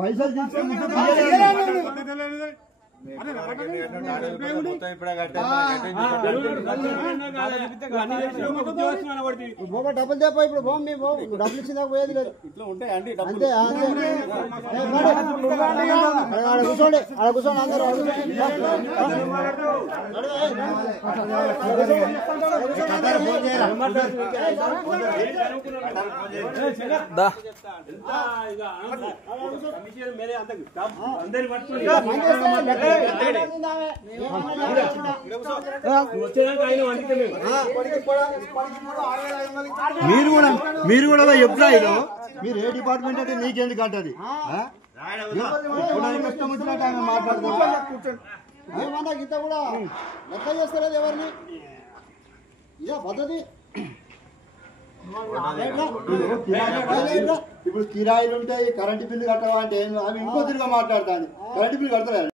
పైసలు తీసుకుని డబ్బులు తెప్ప ఇప్పుడు బాగు మీ బాగు డబ్బులు ఇచ్చిందా పోయేది లేదు అంతే కూర్చోండి అక్కడ కూర్చోండి అందరూ మీరు కూడా ఎంప్లాయీలు మీరు ఏ డిపార్ట్మెంట్ అంటే నీకెందుకు అంటది కష్టం వచ్చినట్టు ఆమె మాట్లాడుకుంటా ఇంత కూడా లెక్క చేస్తలేదు ఎవరిని ఇదే పద్ధతి ఇప్పుడు కిరాయిలు ఉంటాయి కరెంటు బిల్లు కట్టవా అంటే అవి ఇంకో తిరిగా మాట్లాడతాను కరెంటు బిల్లు కడతారు